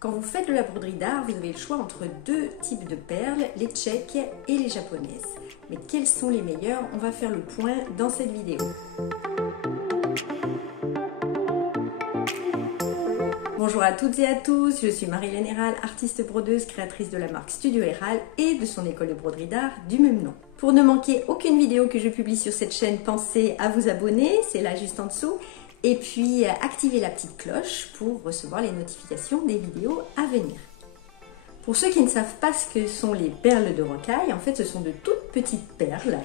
Quand vous faites de la broderie d'art, vous avez le choix entre deux types de perles, les tchèques et les japonaises. Mais quelles sont les meilleures? On va faire le point dans cette vidéo. Bonjour à toutes et à tous, je suis Marie-Hélène Héral, artiste brodeuse, créatrice de la marque Studio Héral et de son école de broderie d'art du même nom. Pour ne manquer aucune vidéo que je publie sur cette chaîne, pensez à vous abonner, c'est là juste en dessous. Et puis activez la petite cloche pour recevoir les notifications des vidéos à venir. Pour ceux qui ne savent pas ce que sont les perles de rocaille, en fait ce sont de toutes petites perles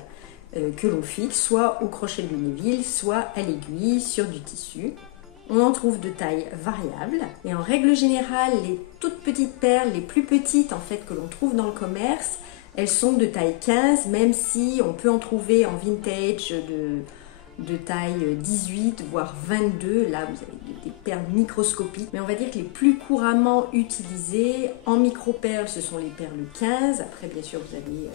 que l'on fixe soit au crochet de Lunéville, soit à l'aiguille sur du tissu. On en trouve de tailles variables et en règle générale les toutes petites perles, les plus petites en fait que l'on trouve dans le commerce, elles sont de taille 15, même si on peut en trouver en vintage de taille 18 voire 22, là vous avez des perles microscopiques, mais on va dire que les plus couramment utilisées en micro-perles ce sont les perles 15, après bien sûr vous avez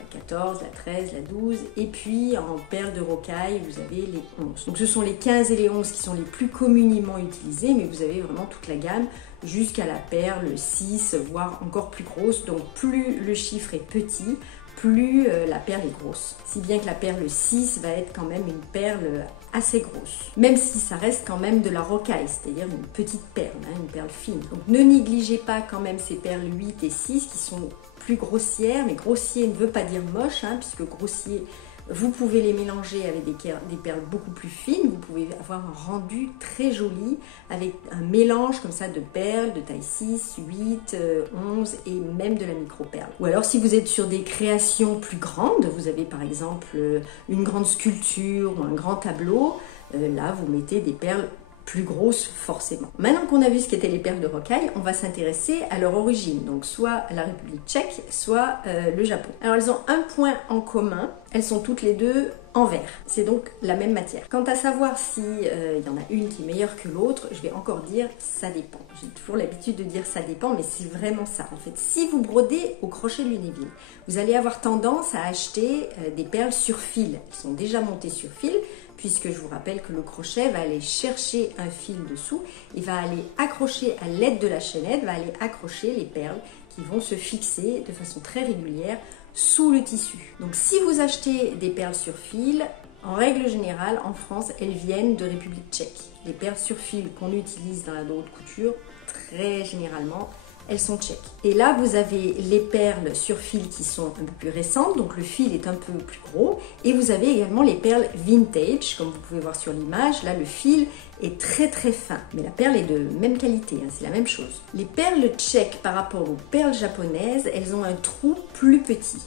la 14, la 13, la 12 et puis en perles de rocaille vous avez les 11. Donc ce sont les 15 et les 11 qui sont les plus communément utilisées, mais vous avez vraiment toute la gamme jusqu'à la perle 6 voire encore plus grosse, donc plus le chiffre est petit, plus la perle est grosse. Si bien que la perle 6 va être quand même une perle assez grosse. Même si ça reste quand même de la rocaille, c'est-à-dire une petite perle, une perle fine. Donc ne négligez pas quand même ces perles 8 et 6 qui sont plus grossières, mais grossier ne veut pas dire moche, puisque grossier, vous pouvez les mélanger avec des perles beaucoup plus fines, vous pouvez avoir un rendu très joli avec un mélange comme ça de perles de taille 6, 8, 11 et même de la micro-perle. Ou alors si vous êtes sur des créations plus grandes, vous avez par exemple une grande sculpture ou un grand tableau, là vous mettez des perles plus grosses forcément. Maintenant qu'on a vu ce qu'étaient les perles de rocaille, on va s'intéresser à leur origine, donc soit la République tchèque, soit le Japon. Alors elles ont un point en commun, elles sont toutes les deux en verre, c'est donc la même matière. Quant à savoir si y en a une qui est meilleure que l'autre, je vais encore dire ça dépend. J'ai toujours l'habitude de dire ça dépend, mais c'est vraiment ça en fait. Si vous brodez au crochet de Lunéville, vous allez avoir tendance à acheter des perles sur fil. Elles sont déjà montées sur fil, puisque je vous rappelle que le crochet va aller chercher un fil dessous et va aller accrocher à l'aide de la chaînette, va aller accrocher les perles qui vont se fixer de façon très régulière sous le tissu. Donc si vous achetez des perles sur fil, en règle générale en France, elles viennent de République tchèque. Les perles sur fil qu'on utilise dans la haute couture, très généralement, elles sont tchèques. Et là, vous avez les perles sur fil qui sont un peu plus récentes, donc le fil est un peu plus gros. Et vous avez également les perles vintage, comme vous pouvez voir sur l'image. Là, le fil est très très fin, mais la perle est de même qualité, c'est la même chose. Les perles tchèques par rapport aux perles japonaises, elles ont un trou plus petit.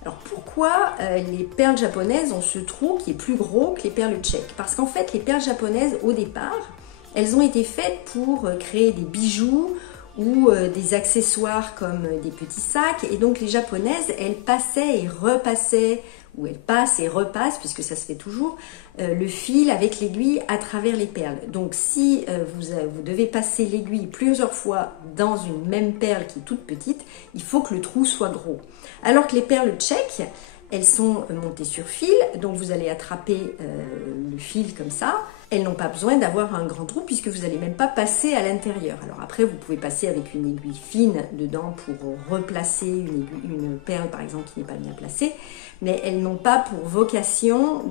Alors pourquoi les perles japonaises ont ce trou qui est plus gros que les perles tchèques? Parce qu'en fait, les perles japonaises, au départ, elles ont été faites pour créer des bijoux ou des accessoires comme des petits sacs, et donc les japonaises elles passaient et repassaient, ou elles passent et repassent, puisque ça se fait toujours, le fil avec l'aiguille à travers les perles. Donc si vous devez passer l'aiguille plusieurs fois dans une même perle qui est toute petite, il faut que le trou soit gros. Alors que les perles tchèques, elles sont montées sur fil, donc vous allez attraper le fil comme ça. Elles n'ont pas besoin d'avoir un grand trou puisque vous n'allez même pas passer à l'intérieur. Alors après, vous pouvez passer avec une aiguille fine dedans pour replacer une perle par exemple qui n'est pas bien placée, mais elles n'ont pas pour vocation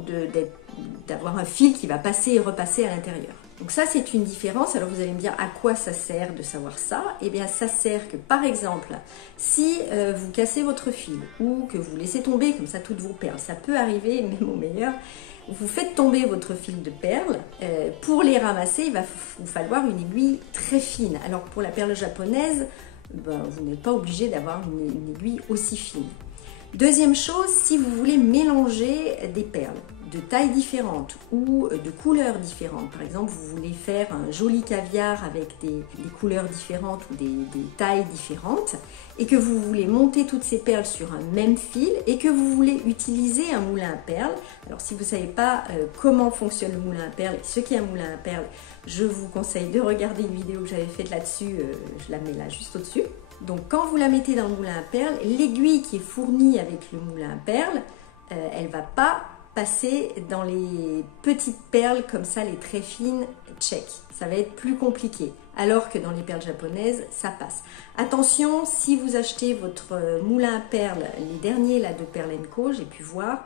d'avoir un fil qui va passer et repasser à l'intérieur. Donc ça c'est une différence. Alors vous allez me dire à quoi ça sert de savoir ça? Eh bien ça sert que par exemple si vous cassez votre fil ou que vous laissez tomber comme ça toutes vos perles, ça peut arriver même au meilleur, vous faites tomber votre fil de perles, pour les ramasser il va vous falloir une aiguille très fine. Alors pour la perle japonaise, vous n'êtes pas obligé d'avoir une aiguille aussi fine. Deuxième chose, si vous voulez mélanger des perles de tailles différentes ou de couleurs différentes, par exemple vous voulez faire un joli caviar avec des couleurs différentes ou des tailles différentes, et que vous voulez monter toutes ces perles sur un même fil et que vous voulez utiliser un moulin à perles. Alors si vous ne savez pas comment fonctionne le moulin à perles et ce qu'est un moulin à perles, je vous conseille de regarder une vidéo que j'avais faite là-dessus, je la mets là juste au-dessus. Donc quand vous la mettez dans le moulin à perles, l'aiguille qui est fournie avec le moulin à perles, elle ne va pas passer dans les petites perles comme ça, les très fines tchèques. Ça va être plus compliqué, alors que dans les perles japonaises, ça passe. Attention, si vous achetez votre moulin à perles, les derniers là de Perle & Co, j'ai pu voir,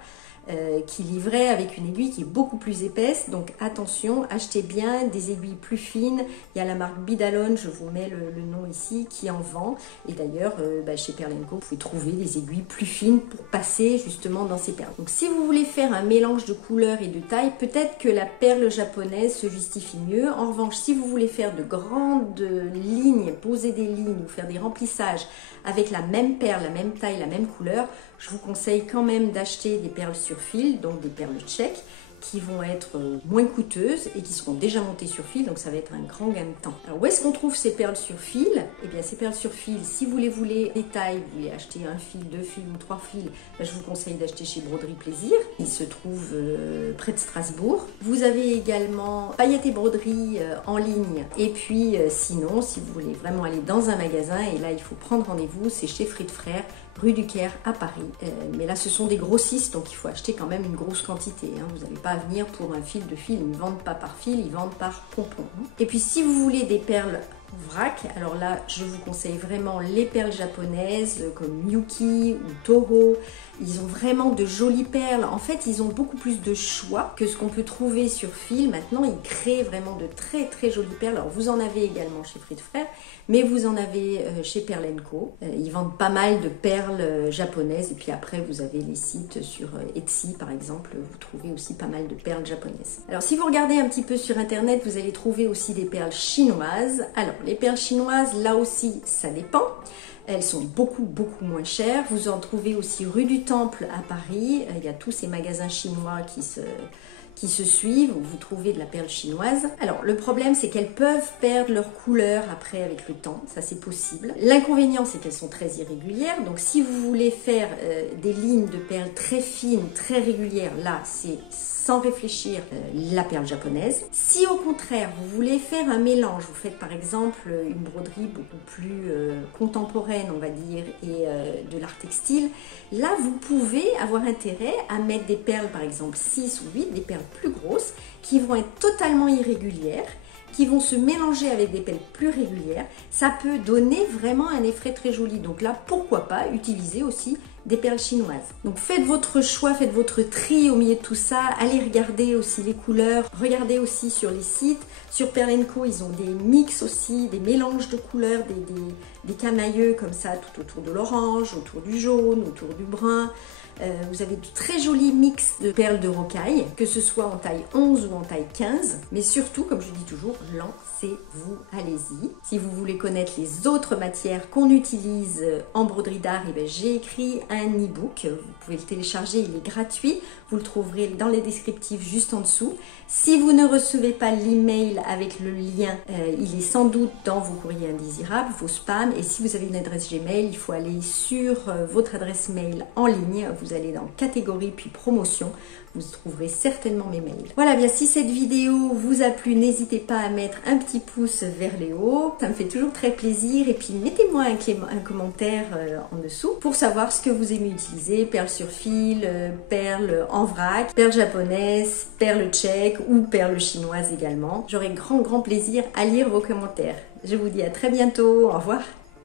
qui livrait avec une aiguille qui est beaucoup plus épaisse, donc attention, achetez bien des aiguilles plus fines. Il y a la marque Bidalone, je vous mets le nom ici, qui en vend, et d'ailleurs chez Perle & Co vous pouvez trouver des aiguilles plus fines pour passer justement dans ces perles. Donc si vous voulez faire un mélange de couleurs et de tailles, peut-être que la perle japonaise se justifie mieux. En revanche, si vous voulez faire de grandes lignes, poser des lignes ou faire des remplissages avec la même perle, la même taille, la même couleur, je vous conseille quand même d'acheter des perles sur fil, donc des perles tchèques, qui vont être moins coûteuses et qui seront déjà montées sur fil, donc ça va être un grand gain de temps. Alors où est-ce qu'on trouve ces perles sur fil? Eh bien ces perles sur fil, si vous les voulez des tailles, vous voulez acheter un fil, 2 fils ou 3 fils, je vous conseille d'acheter chez Broderie Plaisir. Il se trouve près de Strasbourg. Vous avez également Paillettes et Broderie en ligne. Et puis sinon, si vous voulez vraiment aller dans un magasin, et là il faut prendre rendez-vous, c'est chez Fried Frères, rue du Caire à Paris. Mais là ce sont des grossistes, donc il faut acheter quand même une grosse quantité. Vous n'allez pas venir pour un fil de fil, ils ne vendent pas par fil, ils vendent par pompon. Et puis si vous voulez des perles vrac, alors là je vous conseille vraiment les perles japonaises comme Miyuki ou Toho. Ils ont vraiment de jolies perles. En fait, ils ont beaucoup plus de choix que ce qu'on peut trouver sur fil. Maintenant, ils créent vraiment de très très jolies perles. Alors, vous en avez également chez Fried Frères, mais vous en avez chez Perle & Co. Ils vendent pas mal de perles japonaises. Et puis après, vous avez les sites sur Etsy, par exemple. Vous trouvez aussi pas mal de perles japonaises. Alors, si vous regardez un petit peu sur Internet, vous allez trouver aussi des perles chinoises. Alors, les perles chinoises, là aussi, ça dépend. Elles sont beaucoup moins chères. Vous en trouvez aussi rue du Temple à Paris. Il y a tous ces magasins chinois qui se suivent, où vous trouvez de la perle chinoise. Alors le problème c'est qu'elles peuvent perdre leur couleur après avec le temps, ça c'est possible. L'inconvénient c'est qu'elles sont très irrégulières, donc si vous voulez faire des lignes de perles très fines, très régulières, là c'est sans réfléchir la perle japonaise. Si au contraire vous voulez faire un mélange, vous faites par exemple une broderie beaucoup plus contemporaine on va dire et de l'art textile, là vous pouvez avoir intérêt à mettre des perles par exemple 6 ou 8, des perles plus grosses qui vont être totalement irrégulières, qui vont se mélanger avec des perles plus régulières. Ça peut donner vraiment un effet très joli. Donc là, pourquoi pas utiliser aussi des perles chinoises. Donc faites votre choix, faites votre tri au milieu de tout ça. Allez regarder aussi les couleurs. Regardez aussi sur les sites. Sur Perle & Co, ils ont des mix aussi, des mélanges de couleurs, des camailleux comme ça tout autour de l'orange, autour du jaune, autour du brun. Vous avez de très jolis mix de perles de rocaille, que ce soit en taille 11 ou en taille 15. Mais surtout, comme je dis toujours, lancez-vous, allez-y. Si vous voulez connaître les autres matières qu'on utilise en broderie d'art, j'ai écrit un e-book. Vous pouvez le télécharger, il est gratuit. Vous le trouverez dans les descriptifs juste en dessous. Si vous ne recevez pas l'email avec le lien, il est sans doute dans vos courriers indésirables, vos spams. Et si vous avez une adresse Gmail, il faut aller sur votre adresse mail en ligne. Vous allez dans catégorie puis promotion. Vous trouverez certainement mes mails. Voilà, bien si cette vidéo vous a plu, n'hésitez pas à mettre un petit pouce vers le haut. Ça me fait toujours très plaisir. Et puis mettez-moi un commentaire en dessous pour savoir ce que vous aimez utiliser. Perles sur fil, perles en vrac, perles japonaises, perles tchèques ou perles chinoises également. J'aurai grand plaisir à lire vos commentaires. Je vous dis à très bientôt. Au revoir.